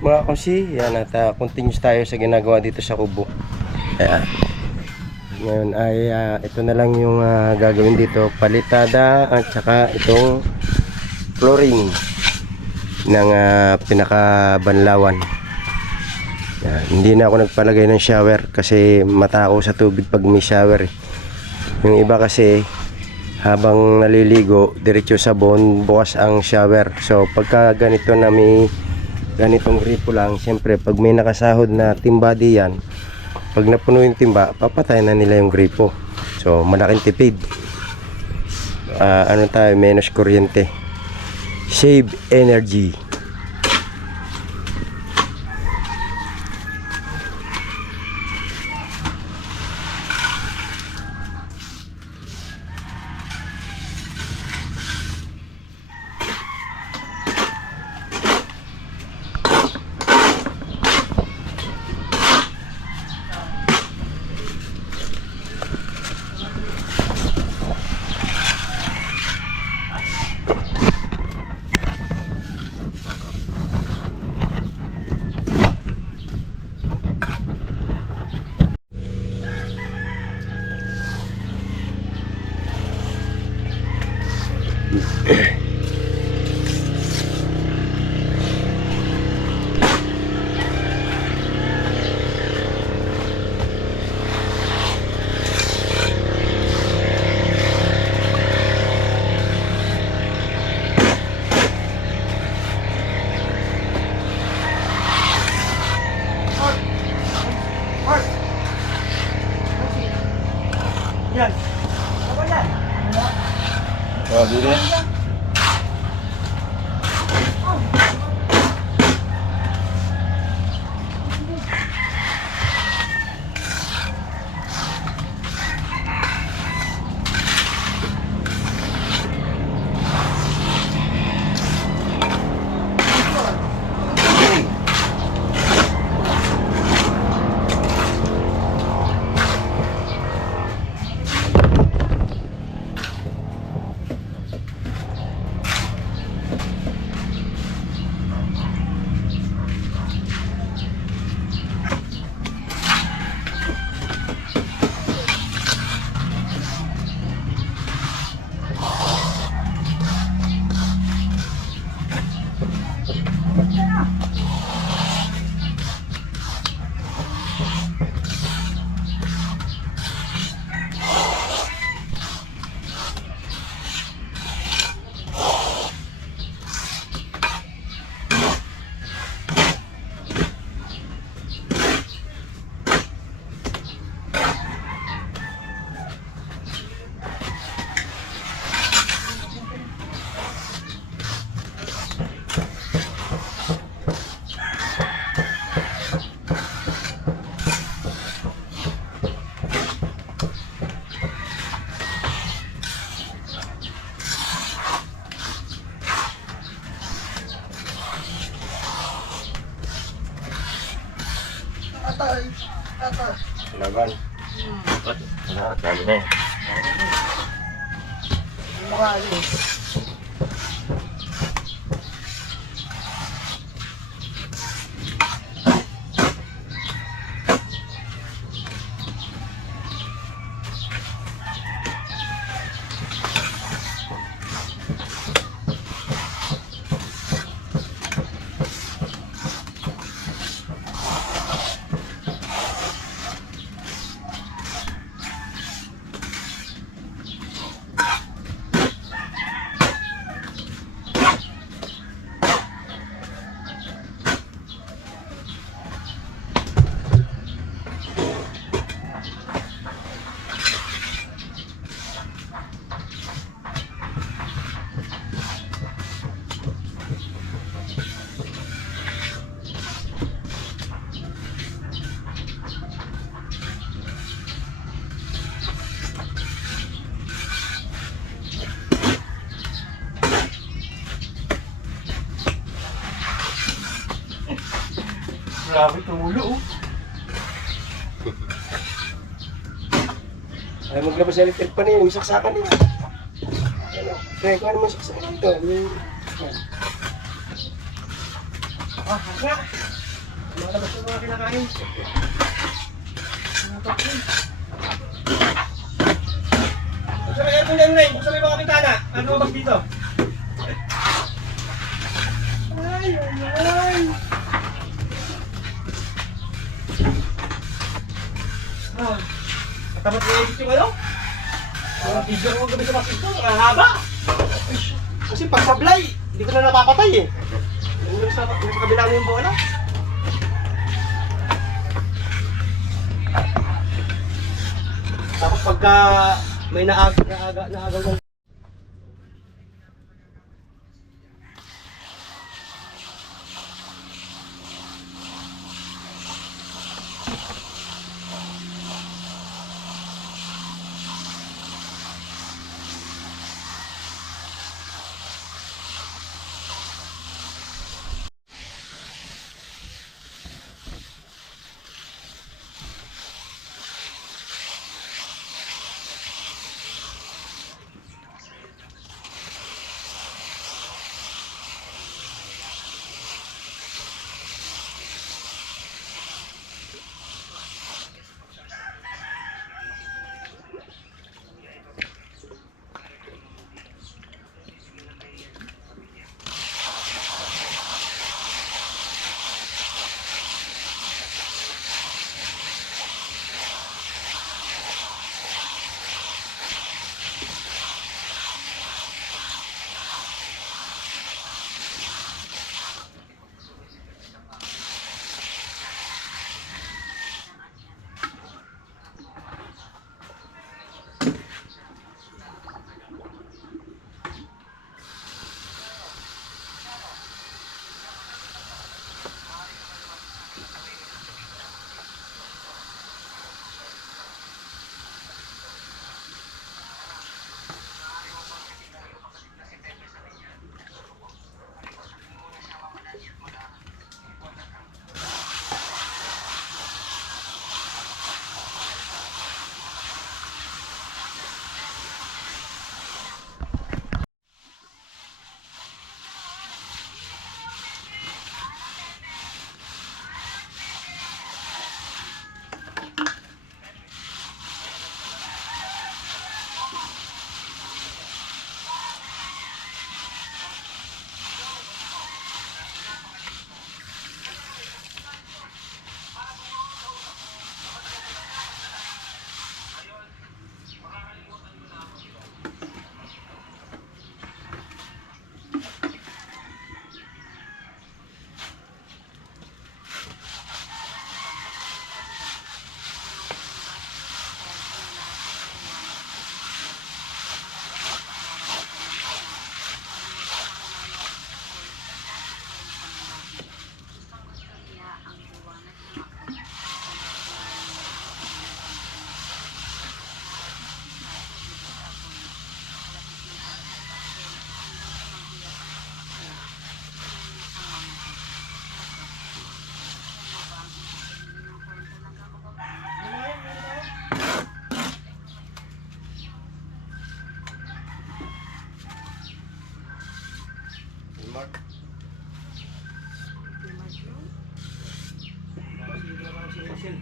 Mga kusi, yan at uh, continuous tayo sa ginagawa dito sa kubo. Ayan. Ngayon ay ah, ito na lang yung ah, gagawin dito, palitada at saka itong flooring ng ah, pinakabanlawan. Yan. Hindi na ako nagpalagay ng shower kasi matakaw sa tubig pag may shower. eh. Yung iba kasi habang naliligo, diretso sabon, bukas ang shower. So pagka ganito na may ganitong gripo lang, siyempre pag may nakasahod na timba di yan, pag napuno yung timba, papatay na nila yung gripo. So malaking tipid. Ah, ano tayo, menos kuryente. Save energy. Ah, dami Grabe tumulo oh. Ay, maglabas sa electric pan yun, yung saksakan niya. Ano? Kaya kung ano mo saksakan ito? Ah, nga. Lumalabas yung mga kinakain. Buksan mo yung mga bitana. Ano lumabas dito? Katapat na edit yung ano? Yung video ko gabi sa makito, nakahaba. Kasi pag sablay, hindi ko na napapatay eh. Yung sa yung sa kabila mo yung bola. Tapos pagka may naaga, naaga, naagaw ng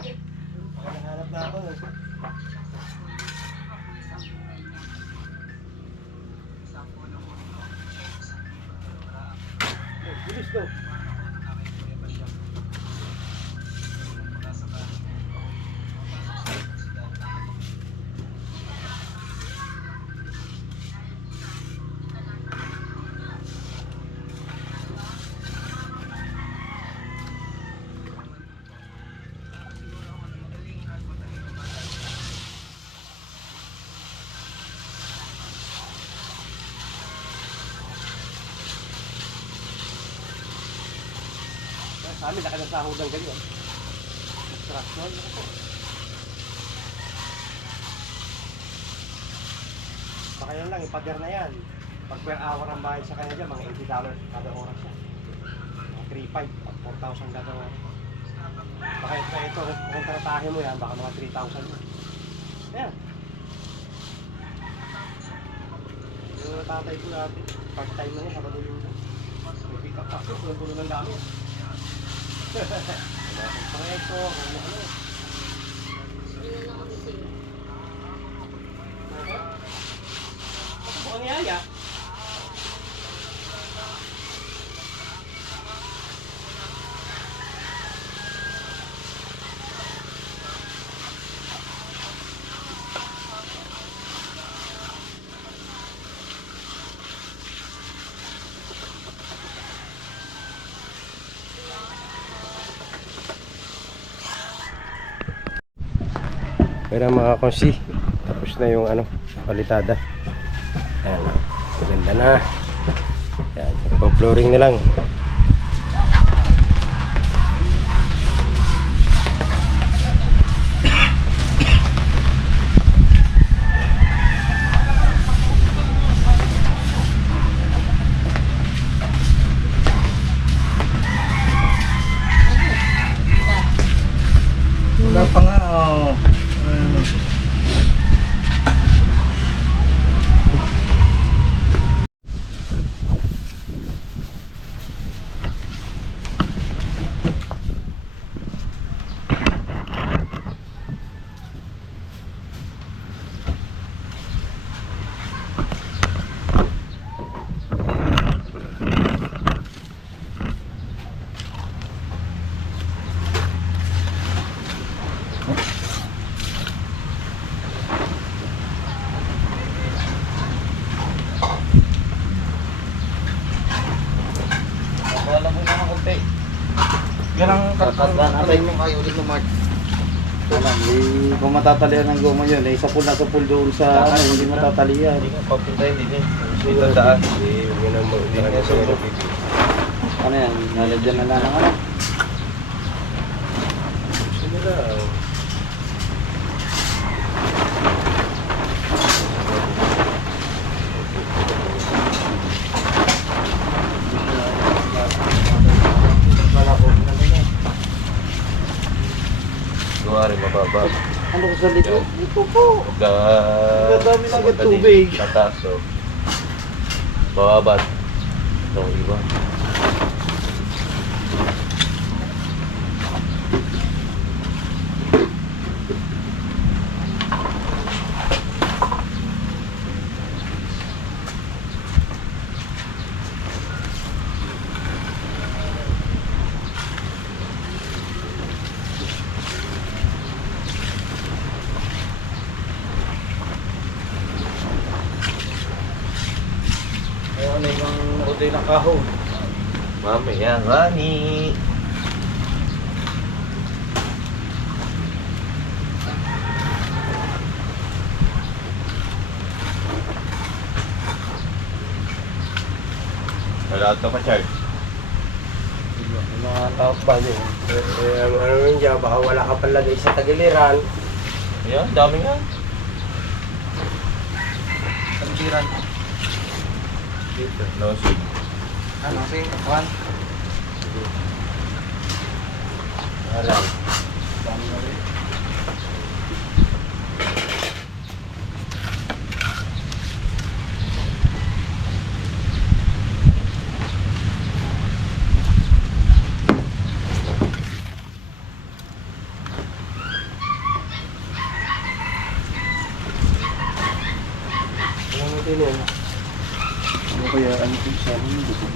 Nakahanap na ako. eh. Bilis go. Sa amin, nakasahod ng ganyan. Po. Baka yun lang, ipader na yan. Pag per hour ang bayad sa kanya dyan, mga $80 kada oras yan. Mga 3.5 at 4,000 kada oras. Baka ito, ito, kung kontratahe mo yan, baka mga 3,000 yan. Ayan. Yung tatay ko dati, part-time na yan, sa Badulungan. May pick up ako, tulong ng dami. Wala akong preso, wala Pero mga konsi, tapos na yung ano, palitada. Ayan, maganda na. Ayan, flooring na lang. Na natin. mo kayo ulit mo, Mark. Wala, hindi kung matatalian ng goma yun, eh, sapul na sapul doon sa ano, hindi matatalian. Hindi nga papuntahin din eh. Dito daan. Hindi, na mo. Hindi nga sundo. Ano yan, nalagyan na lang ng ano. Sige lang. Ano ko sa likod? Ito po. Pagka... Ang dami na agad pagka di- tubig. Tataas o. Bababa. Itong iba. Mamaya nga ni. Wala ito pa, Charles. Mga tao pa din. Eh, eh, ano yun dyan, baka wala ka palagay sa tagiliran. Ayan, dami nga. Tangiran. Dito. See. Ano, sing? Juan? Alam. Dami na rin. Ano mo din yun? Ano kaya, ano kung sa ano yung dito?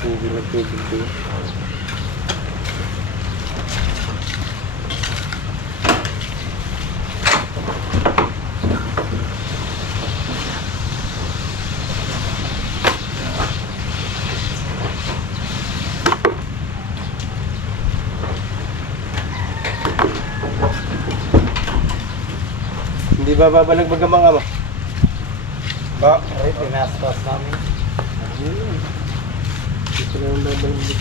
Tubig na tubig ko. Hindi ba babalagbag ang mga mo? Ba? Ay, pinaspas namin. Dito na yung babalagbag.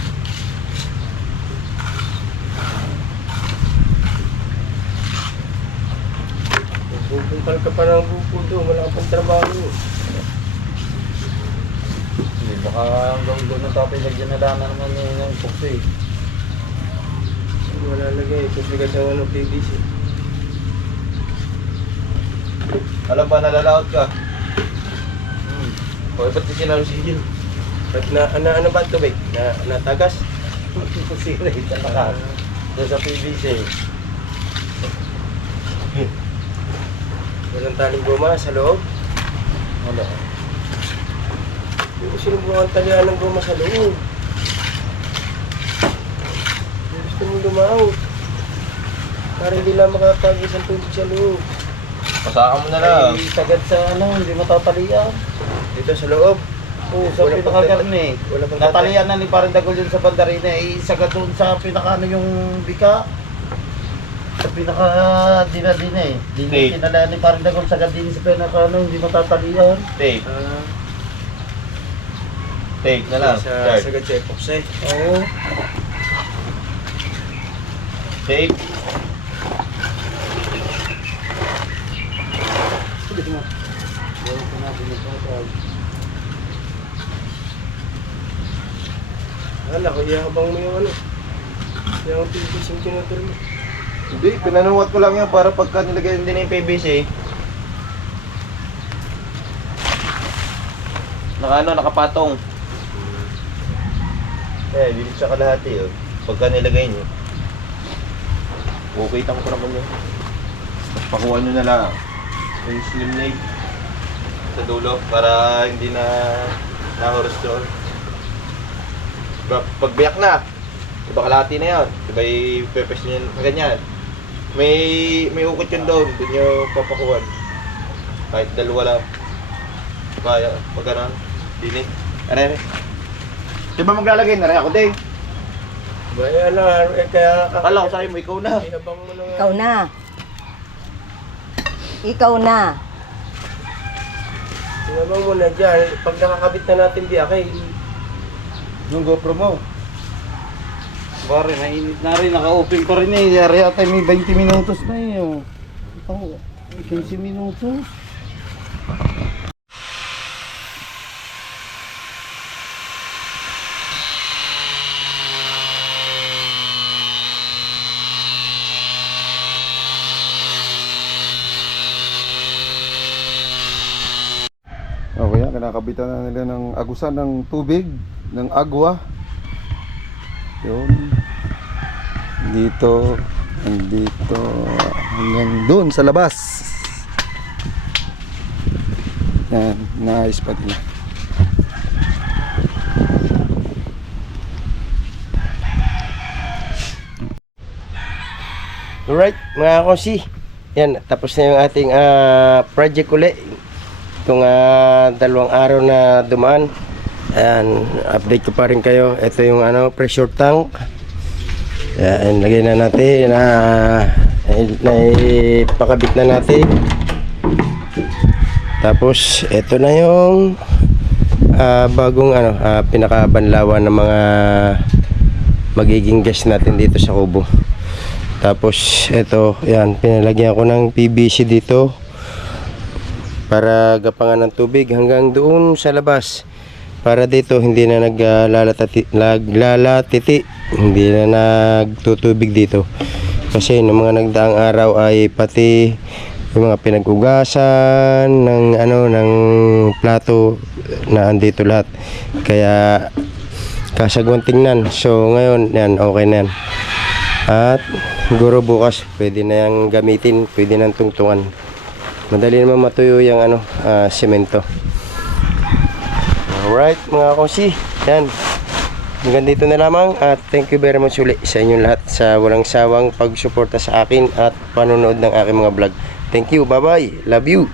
Pupuntal ka pa ng bukod doon, wala ka pang trabaho. Hindi, baka hanggang doon ng na lang naman yung, yung pukso eh. Wala lagay, ka sa ano, PVC. Alam ba, nalalaot ka? Hmm. O, ba't di sinabi sige? Ba't na, ano, ano ba ang tubig? Na, natagas? Sira yung talaga. Doon sa PVC. Walang taling goma sa loob? Wala. Yung sinubukan talian ng goma sa loob. Gusto mo lumaot. Para hindi lang makapagis ang tubig sa loob. Pasakan mo na lang. Ay, sagad sa ano, hindi matatalian. Dito sa loob. Oo, sa Wala pang Natalian na ni Parang Dagol yun sa bandarina. Eh, sagad doon sa pinaka ano yung bika. Sa pinaka dina-dina eh. Dina kinalayan ni Parang Dagol sagad din sa pinaka ano, hindi matatalian. Tape. Ah, Tape na lang. sa sagad sa epoxy. Oo. Tape. Hala, kaya habang mo yung ano. Yung PVC yung tinuturo mo. Hindi, pinanuwat ko lang yan para pagka nilagay din yung PVC. Naka ano, nakapatong. Eh, dito sa kalahati oh. Pagka nilagay nyo. Okay, tamo ko naman yun. Pakuha nyo na lang. Yung slim leg sa dulo para hindi na nahoros doon. Diba, pag biyak na, iba kalahati na yun. Diba i-pepes nyo sa ganyan. May may ukot yun doon, doon nyo papakuhan. Kahit dalawa lang. Kaya, pag ganun, dinig. Ano yun? Di ba maglalagay na rin ako, Dave? Ba, eh, ano, eh, kaya... Akala ko sa'yo mo, ikaw na. Na. Ikaw na. Ikaw na. Sinabang mo na dyan. Pag nakakabit na natin biyakay, Yung GoPro mo. Bari, mainit na rin. Naka-open pa rin eh. Yari yata may 20 minutos na eh. Oh. Oh, 15 minutos. Okay, yan, kinakabitan na nila ng agusan ng tubig, ng agwa. Yun. Dito, dito, hanggang doon sa labas. Yan, naayos pa nila. Alright, mga kosi. Yan, tapos na yung ating ah, project uli. Itong ah, dalawang araw na dumaan. Ayan, update ko pa rin kayo. Ito yung ano, pressure tank. Ayan, lagay na natin. Na, na, pakabit na natin. Tapos, ito na yung ah, bagong ano, ah, pinakabanlawan ng mga magiging guest natin dito sa Kubo. Tapos ito, yan, pinalagyan ko ng PVC dito para gapangan ng tubig hanggang doon sa labas. Para dito hindi na naglalatati, naglalatiti, hindi na nagtutubig dito. Kasi ng mga nagdaang araw ay pati yung mga pinag-ugasan ng ano ng plato na andito lahat. Kaya kasagwan tingnan. So ngayon, yan, okay na yan. At siguro bukas pwede na yung gamitin, pwede nang tungtungan. Madali naman matuyo yung ano, ah, semento. Alright mga kosi, yan. Hanggang dito na lamang at thank you very much ulit sa inyong lahat sa walang sawang pagsuporta sa akin at panonood ng aking mga vlog. Thank you, bye bye, love you.